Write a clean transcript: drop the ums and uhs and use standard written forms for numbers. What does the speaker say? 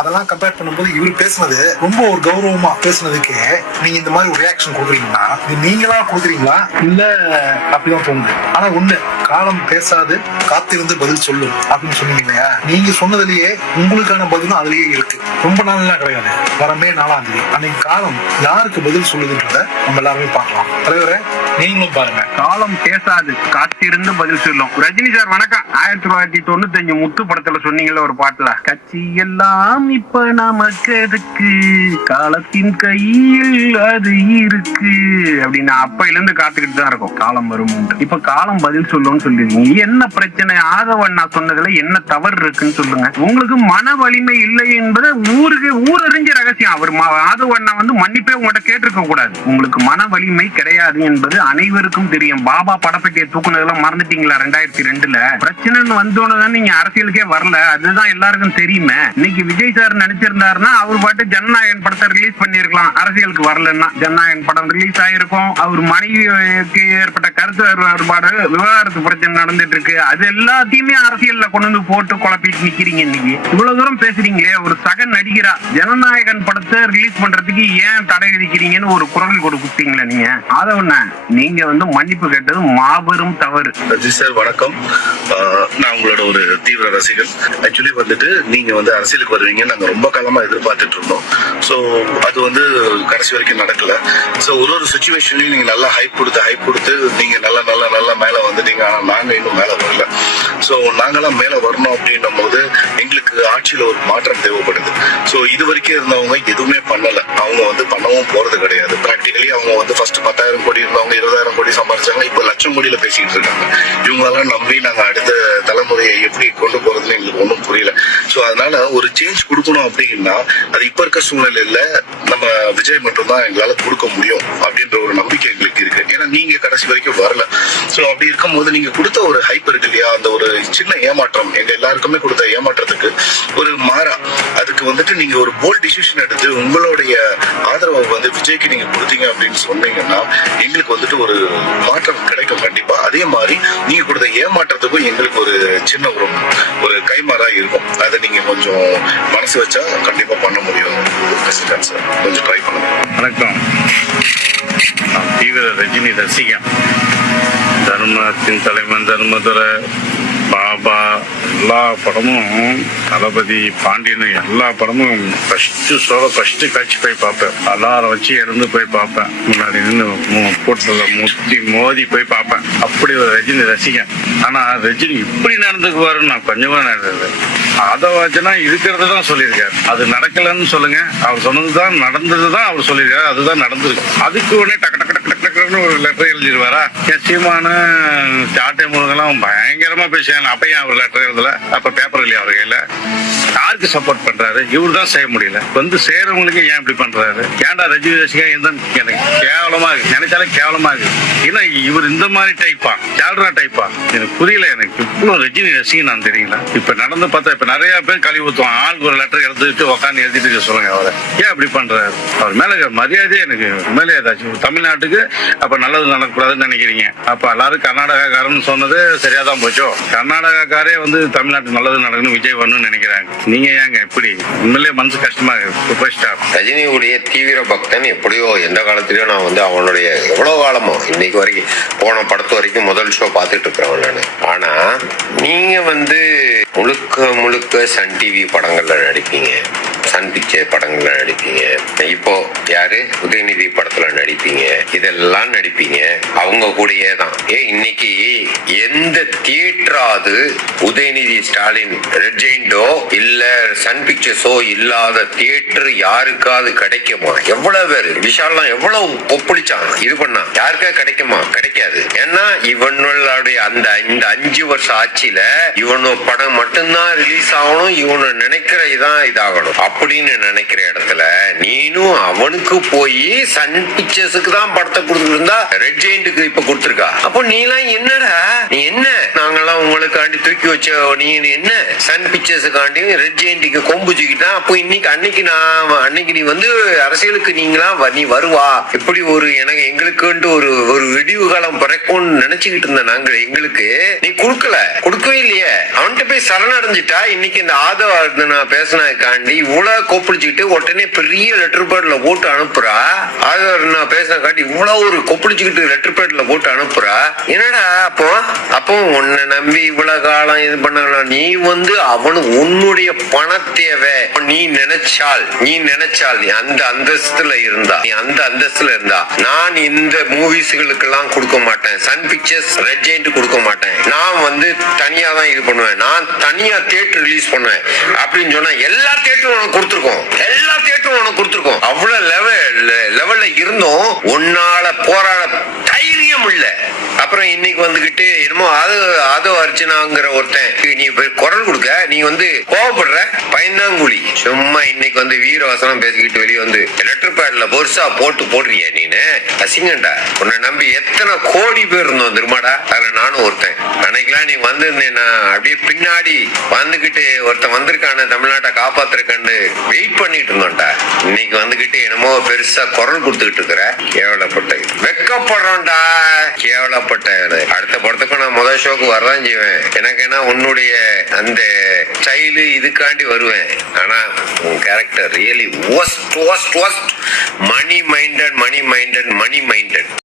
அதெல்லாம் கம்பேர் பண்ணும்போது இவர் பேசுனது ரொம்ப ஒரு கௌரவமா பேசுனதுக்கு நீங்க இந்த மாதிரி ஒரு ரியாக்ஷன் கொடுக்குறீங்கன்னா இது நீங்களா கொடுக்குறீங்களா இல்ல அப்படிதான் தோணுது. ஆனா ஒண்ணு, காலம் பேசாது காத்திருந்து பதில் சொல்லும் அப்படின்னு சொன்னீங்க இல்லையா? நீங்க சொன்னதுலயே உங்களுக்கான பதிலும் அதுலயே இருக்கு. ரொம்ப நாள்லாம் கிடையாது, வரமே 4ஆம் தேதி அன்னைக்கு காலம் யாருக்கு பதில் சொல்லுதுன்றத நம்ம எல்லாருமே பார்க்கலாம். தலைவரே நீங்களும் பாருங்க. காலம் பேசாது காத்திருந்து பதில் சொல்லும். ரஜினி சார் வணக்கம். 1995 முத்து படத்துல சொன்னீங்கல்ல ஒரு பாட்டுல, கட்சி எல்லாம் இப்ப நமக்கு எதுக்கு, காலத்தின் கையில் அது இருக்கு அப்படின்னு அப்பையில இருந்து காத்துக்கிட்டு தான் இருக்கும் காலம் வரும். இப்ப காலம் பதில் சொல்லும்னு சொல்லிருக்கீங்க. என்ன பிரச்சனை? ஆதவன் நான் சொன்னதுல என்ன தவறு இருக்குன்னு சொல்லுங்க. உங்களுக்கு மன வலிமை இல்லை என்பது ஊரறிஞ்ச ரகசியம். அவர் ஆதவன் வந்து மன்னிப்பே உங்கள்கிட்ட கேட்டிருக்க கூடாது. உங்களுக்கு மன வலிமை கிடையாது என்பது அனைவருக்கும் தெரியும். பாபா படப்பட்டியை தூக்குனதெல்லாம் மறந்துட்டீங்களா? 2002ல பிரச்சனைன்னு வந்தோன்னு நீங்க அரசியலுக்கே வரல, அதுதான் எல்லாருக்கும் தெரியுமே. இன்னைக்கு விஜய் சார் நினைச்சிருந்தாருன்னா அவர் பாட்டு ஜனநாயகன் படத்தை ரிலீஸ் பண்ணிருக்கலாம். அரசியலுக்கு வரலன்னா ஜனநாயகன் படம் ரிலீஸ் ஆயிருக்கும். அவர் மனைவிக்கு ஏற்பட்ட கருத்து வேறுபாடு, விவகாரத்து பிரச்சனை நடந்துட்டு இருக்கு. அது எல்லாத்தையுமே அரசியல்ல கொண்டு வந்து போட்டு குழப்பிட்டு நிக்கிறீங்க. இன்னைக்கு இவ்வளவு தூரம் பேசுறீங்களே, ஒரு சக நடிகரா ஜனநாயகன் படத்தை ரிலீஸ் பண்றதுக்கு ஏன் தடை விதிக்கிறீங்கன்னு ஒரு குரல் கொடுத்தீங்களா? நீங்க ஆதவண்ணா, நீங்க வந்து மன்னிப்பு கேட்டது மாபெரும் தவறு. ரஜி சார் வணக்கம். நான் உங்களோட ஒரு தீவிர ரசிகர். ஆக்சுவலி வந்துட்டு நீங்க வந்து அரசியலுக்கு வருவீங்க நாங்க ரொம்ப காலமா எதிர்பார்த்துட்டு இருந்தோம். ஸோ அது வந்து கடைசி வரைக்கும் நடக்கல. ஸோ ஒரு சுச்சுவேஷன்லயும் நீங்க நல்லா ஹைப் கொடுத்து நீங்க நல்லா மேல வந்துட்டீங்க. ஆனா நாங்க இன்னும் மேல வரல. ஸோ நாங்கெல்லாம் மேல வரணும் அப்படின்னும் போது எங்களுக்கு ஆட்சியில ஒரு மாற்றம் தேவைப்படுது. ஸோ இது வரைக்கும் இருந்தவங்க எதுவுமே பண்ணல, அவங்க வந்து பண்ணவும் போறது கிடையாது. பிராக்டிகலி அவங்க வந்து ஃபர்ஸ்ட் 10,000 கோடி இருந்தவங்க 20,000 கோடி சம்பாதிச்சாங்க. இப்போ லட்சம் கோடியில பேசிட்டு இருக்காங்க. இவங்களெல்லாம் நம்பி நாங்க அடுத்த தலைமுறையை எப்படி கொண்டு போறதுன்னு எங்களுக்கு ஒன்றும் புரியல. ஸோ அதனால ஒரு சேஞ்ச் கொடுக்கணும் அப்படின்னா அது இப்ப இருக்க சூழ்நிலையில நம்ம விஜய் மட்டும் தான் எங்களால கொடுக்க முடியும் அப்படின்ற ஒரு நம்பிக்கை எங்களுக்கு இருக்கு. ஏன்னா நீங்க கடைசி வரைக்கும் வரல. ஸோ அப்படி இருக்கும்போது நீங்க கொடுத்த ஒரு ஹைப் இருக்கு இல்லையா, அந்த ஒரு சின்ன ஏமாற்றம், எங்க எல்லாருக்குமே கொடுத்த ஏமாற்றத்துக்கு ஒரு மாறா அதுக்கு வந்துட்டு நீங்க ஒரு போல்ட் டிசிஷன் எடுத்து உங்களுடைய ஆதரவை வந்து விஜய்க்கு நீங்க கொடுத்தீங்க அப்படின்னு சொன்னீங்கன்னா எங்களுக்கு வந்துட்டு ஒரு மாற்றம் கிடைக்கும் கண்டிப்பா. அதே மாதிரி நீங்க கொடுத்த ஏமாற்றத்துக்கும் எங்களுக்கு ஒரு சின்ன ஒரு கைமாறா இருக்கும். அதை நீங்க கொஞ்சம் மனசு வச்சா கண்டிப்பா பண்ண முடியும் சார். கொஞ்சம் ட்ரை பண்ணுங்க. வணக்கம். நான் தீவிர ரஜினி ரசிகன். தர்மத்தின் தலைவன், தர்மதுரை, பாபா, எல்லா படமும், தளபதி, பாண்டியன் எல்லா படமும் ஃபர்ஸ்ட் காட்சி போய் பார்ப்பேன். அலாரம் வச்சு இருந்து போய் பார்ப்பேன். முன்னாடி நின்று போட்டல முத்தி மோதி போய் பார்ப்பேன். அப்படி ஒரு ரஜினி ரசிகன். ஆனா ரஜினி இப்படி நடந்துக்குவாருன்னு நான் கொஞ்சமா நடந்தது. அதை வச்சுனா இருக்கிறது தான் சொல்லியிருக்காரு. அது நடக்கலன்னு சொல்லுங்க, அவர் சொன்னதுதான் நடந்ததுதான் அவர் சொல்லியிருக்காரு, அதுதான் நடந்திருக்கு. அதுக்கு உடனே டக்கு டக்கு டக்கு டக்குன்னு ஒரு லெட்டர் எழுதிடுவாரா? நிச்சயமான சாட்டை முழுங்கெல்லாம் பயங்கரமா பேசுவாங்க. அப்ப ஏன் அவர் லெட்டர் எழுதல? அப்ப பேப்பர் இல்லையா அவர் கையில? யாருக்கு சப்போர்ட் பண்றாரு? இவரு தான் செய்ய முடியல. வந்து செய்யறவங்களுக்கு ஏன் இப்படி பண்றாரு? ஏன்டா ரஜினி ரசிகா எனக்கு கேவலமா இருக்கு, நினைச்சாலே கேவலமா இருக்கு. ஏன்னா இவர் இந்த மாதிரி டைப்பா, கேல்ரா டைப்பா, எனக்கு புரியல. எனக்கு இவ்வளவு ரஜினி ரசிகன் நான் தெரியல. இப்ப நடந்து பார்த்தா இப்ப நிறைய பேர் கழுவி ஊத்துவான். ஆளுக்கு ஒரு லெட்டர் எழுதிட்டு உட்காந்து எழுதிட்டு சொல்லுங்க அவரை ஏன் அப்படி பண்றாரு? அவர் மேல மரியாதையே எனக்கு மேலே ஏதாச்சும் தமிழ்நாட்டுக்கு அப்ப நல்லது நடக்கக்கூடாதுன்னு நினைக்கிறீங்க. அப்ப எல்லாரும் கர்நாடகாக்காரன்னு சொன்னது சரியாதான் போச்சோ? கர்நாடகாக்காரே வந்து தமிழ்நாட்டுக்கு நல்லது நடக்கணும், விஜய் வரணும்னு நினைக்கிறாங்க. நீங்க ஏங்க இப்படி? உண்மையிலே மனசு கஷ்டமா இருக்கு. சூப்பர் ஸ்டார் ரஜினியுடைய தீவிர பக்தன். எப்படியோ எந்த காலத்திலயும் நான் வந்து அவனுடைய எவ்வளவு காலமோ இன்னைக்கு வரைக்கும் போன படத்து வரைக்கும் முதல் ஷோ பார்த்துட்டு இருக்கிறவன் நானு. ஆனா நீங்க வந்து முழுக்க சன் டிவி படங்கள்ல நடிப்பீங்க, சன் பிக்சர் படங்கள்ல நடிப்பீங்க, இப்போ யாரு உதயநிதி படத்துல நடிப்பீங்க, இதெல்லாம் நடிப்பீங்க. அவங்க கூடயே தான். இன்னைக்கு எந்த தியேட்டராது உதயநிதி ஸ்டாலின் ரெட் ஜெயிண்டோ இல்ல சன் பிக்சர்ஸோ இல்லாத தியேட்டர் யாருக்காவது கிடைக்குமா? எவ்வளவு பேரு விஷால்லாம் எவ்வளவு ஒப்பளிச்சான், இது பண்ணா யாருக்கா கிடைக்குமா? கிடைக்காது. ஏன்னா இவனுடைய இந்த 5 வருஷம் ஆட்சியில இவனு படம் மட்டும்தான் ரிலீஸ் ஆகணும், இவனு நினைக்கிற இதான் இதாகணும். அப்படி அப்படின்னு நினைக்கிற இடத்துல நீனும் அவனுக்கு போய் சன் பிக்சர்ஸுக்கு தான் படத்தை கொடுத்துருந்தா ரெட் ஜெயிண்ட்டுக்கு இப்ப கொடுத்துருக்கா. அப்போ நீலாம் என்னடா, நீ என்ன நாங்கெல்லாம் உங்களுக்காண்டி தூக்கி வச்ச, நீ என்ன சன் பிக்சர்ஸுக்காண்டி ரெட் ஜெயிண்ட்டுக்கு கொம்புச்சுக்கிட்டா. அப்போ அன்னைக்கு நீ வந்து அரசியலுக்கு நீ வருவா, இப்படி ஒரு எனக்கு எங்களுக்குன்ட்டு ஒரு விடிவு காலம் பிறக்கும்னு நினைச்சுக்கிட்டு இருந்த நாங்கள், எங்களுக்கு நீ கொடுக்கவே இல்லையே. அவன்கிட்ட போய் சரணடைஞ்சிட்டா. இன்னைக்கு இந்த நான் பேசினதுக்காண்டி இவ்வளவு கொப்பளிச்சுக்கிட்டு உடனே பெரிய லெட்டர் பேட்ல போட்டு அனுப்புறா. நான் பேசினக்காண்டி இவ்வளவு ஒரு கொப்பளிச்சுக்கிட்டு லெட்டர் பேட்ல போட்டு அனுப்புறா. என்னடா அப்போ உன்னை நம்பி இவ்வளவு காலம் இது பண்ண நீ வந்து அவனுக்கு உன்னுடைய பண தேவை. நீ நினைச்சால் நீ அந்த அந்தஸ்துல இருந்தா நான் இந்த மூவிஸ்களுக்கு எல்லாம் கொடுக்க மாட்டேன். சன் பிக்சர்ஸ் ரெட் ஜெயிண்ட் கொடுக்க மாட்டேன். நான் வந்து தனியா தான் இது பண்ணுவேன். நான் தனியா தியேட்டர் ரிலீஸ் பண்ணுவேன் அப்படின்னு சொன்னா எல்லா தியேட்டரும் உனக்கு கொடுத்துருக்கோம். அவ்வளவு லெவல்ல இருந்தும் உன்னால போராட தைரியம் இல்ல. அப்புறம் இன்னைக்கு வந்துகிட்டு என்னமோ அது அர்ச்சனாங்கிற ஒருத்தன் நீ குரல் கொடுக்க நீ வந்து கோவப்படுற பயந்தாங்குழி. சும்மா இன்னைக்கு வந்து வீரவசனம் பேசிக்கிட்டு வெளியே வந்து லெட்டர் பேட்ல பொருசா போடுறிய நீனு. அசிங்கண்டா. உன்னை நம்பி எத்தனை கோடி பேர் இருந்தோம் திருமாடா. அதுல நானும் ஒருத்தன். அன்னைக்கெல்லாம் நீ வந்திருந்தேன்னா அப்படியே பின்னாடி வந்துகிட்டு ஒருத்தன் வந்திருக்கான தமிழ்நாட்டை காப்பாத்துறக்கன்னு வெயிட் பண்ணிட்டு இருந்தோம்டா. இன்னைக்கு வந்துகிட்டு என்னமோ பெருசா குரல் கொடுத்துக்கிட்டு இருக்கிற. கேவலப்பட்ட வெக்கப்படுறோம்டா, கேவலப்பட்ட. அடுத்த படத்துக்கும் நான் முதல் ஷோக்கு வரதான் செய்வேன். எனக்கு என்ன உன்னுடைய அந்த ஸ்டைலு இதுக்காண்டி வருவேன். ஆனா உன் கேரக்டர் ரியலி மணி மைண்டட்